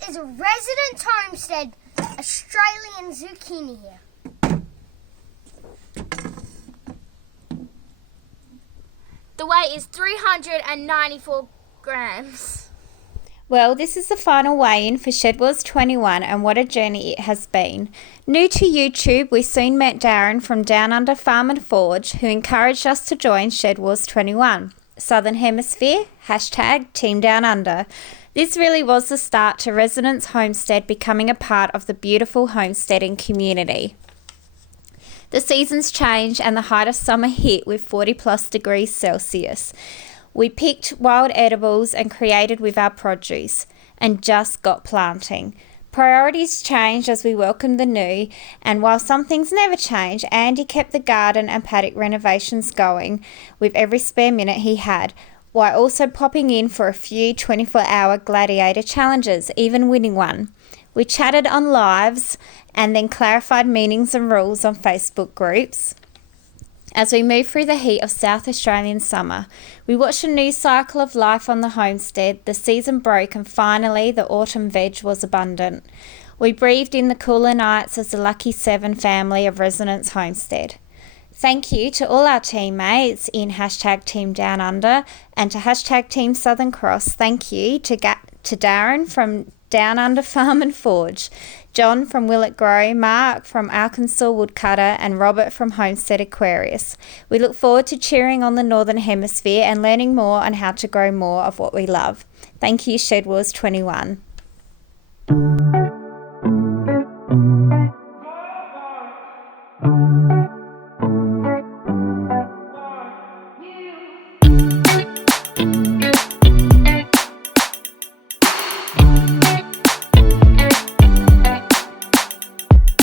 This is a Residence Homestead Australian zucchini here. The weight is 394 grams. Well, this is the final weigh-in for Shedwars21 and what a journey it has been. New to YouTube, we soon met Darren from Down Under Farm and Forge, who encouraged us to join Shedwars21. Southern Hemisphere, #Team Down Under. This really was the start to Residence Homestead becoming a part of the beautiful homesteading community. The seasons changed and the height of summer hit with 40+ degrees Celsius. We picked wild edibles and created with our produce and just got planting. Priorities changed as we welcomed the new, and while some things never change, Andy kept the garden and paddock renovations going with every spare minute he had, while also popping in for a few 24-hour gladiator challenges, even winning one. We chatted on lives and then clarified meanings and rules on Facebook groups. As we moved through the heat of South Australian summer, we watched a new cycle of life on the homestead. The season broke and finally the autumn veg was abundant. We breathed in the cooler nights as the lucky 7 family of Residence Homestead. Thank you to all our teammates in #Team Down Under and to #Team Southern Cross. Thank you to Darren from Down Under Farm and Forge, John from Willet Grow, Mark from Arkansas Woodcutter, and Robert from Homestead Aquarius. We look forward to cheering on the Northern Hemisphere and learning more on how to grow more of what we love. Thank you, Shedwars21.